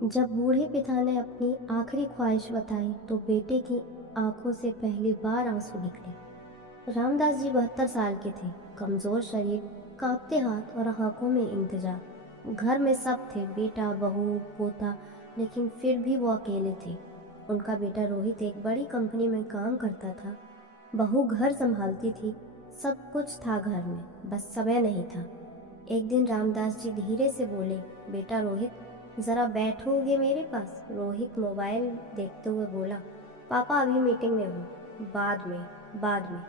जब बूढ़े पिता ने अपनी आखिरी ख्वाहिश बताई तो बेटे की आंखों से पहली बार आंसू निकले। रामदास जी 72 साल के थे, कमजोर शरीर, कांपते हाथ और आंखों में इंतजार। घर में सब थे, बेटा, बहू, पोता, लेकिन फिर भी वो अकेले थे। उनका बेटा रोहित एक बड़ी कंपनी में काम करता था, बहू घर संभालती थी, सब कुछ था घर में, बस समय नहीं था। एक दिन रामदास जी धीरे से बोले, बेटा रोहित, ज़रा बैठोगे मेरे पास? रोहित मोबाइल देखते हुए बोला, पापा अभी मीटिंग में हूँ, बाद में।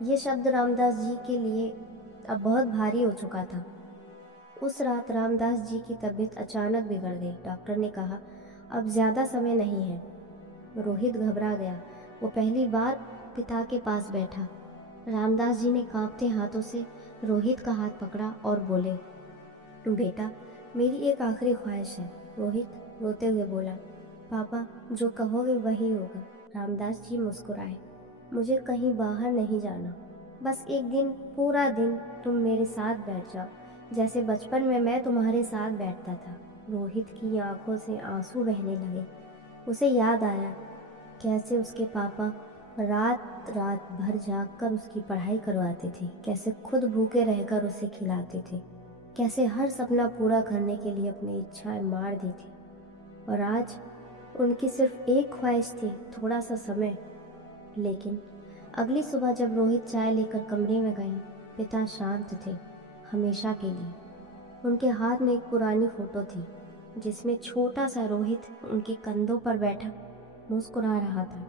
ये शब्द रामदास जी के लिए अब बहुत भारी हो चुका था। उस रात रामदास जी की तबीयत अचानक बिगड़ गई। डॉक्टर ने कहा, अब ज़्यादा समय नहीं है। रोहित घबरा गया। वो पहली बार पिता के पास बैठा। रामदास जी ने कांपते हाथों से रोहित का हाथ पकड़ा और बोले, बेटा, मेरी एक आखिरी ख्वाहिश है। रोहित रोते हुए बोला, पापा जो कहोगे वही होगा। रामदास जी मुस्कुराए, मुझे कहीं बाहर नहीं जाना, बस एक दिन, पूरा दिन तुम मेरे साथ बैठ जाओ, जैसे बचपन में मैं तुम्हारे साथ बैठता था। रोहित की आंखों से आंसू बहने लगे। उसे याद आया कैसे उसके पापा रात रात भर जागकर उसकी पढ़ाई करवाते थे, कैसे खुद भूखे रहकर उसे खिलाते थे, कैसे हर सपना पूरा करने के लिए अपनी इच्छाएं मार दी थी। और आज उनकी सिर्फ एक ख्वाहिश थी, थोड़ा सा समय। लेकिन अगली सुबह जब रोहित चाय लेकर कमरे में गए, पिता शांत थे, हमेशा के लिए। उनके हाथ में एक पुरानी फोटो थी जिसमें छोटा सा रोहित उनके कंधों पर बैठा मुस्कुरा रहा था।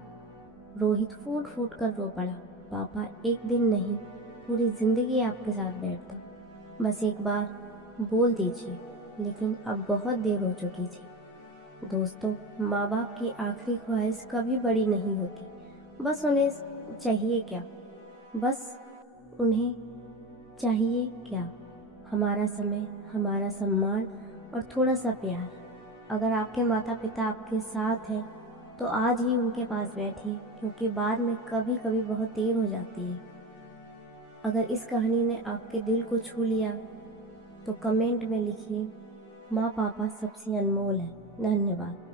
रोहित फूट फूट कर रो पड़ा, पापा एक दिन नहीं, पूरी जिंदगी आपके साथ बैठता, बस एक बार बोल दीजिए। लेकिन अब बहुत देर हो चुकी थी। दोस्तों, माँ बाप की आखिरी ख्वाहिश कभी बड़ी नहीं होती। बस उन्हें चाहिए क्या? बस उन्हें चाहिए क्या? हमारा समय, हमारा सम्मान और थोड़ा सा प्यार। अगर आपके माता पिता आपके साथ हैं तो आज ही उनके पास बैठिए, क्योंकि बाद में कभी कभी बहुत देर हो जाती है। अगर इस कहानी ने आपके दिल को छू लिया तो कमेंट में लिखिए, माँ पापा सबसे अनमोल है। धन्यवाद।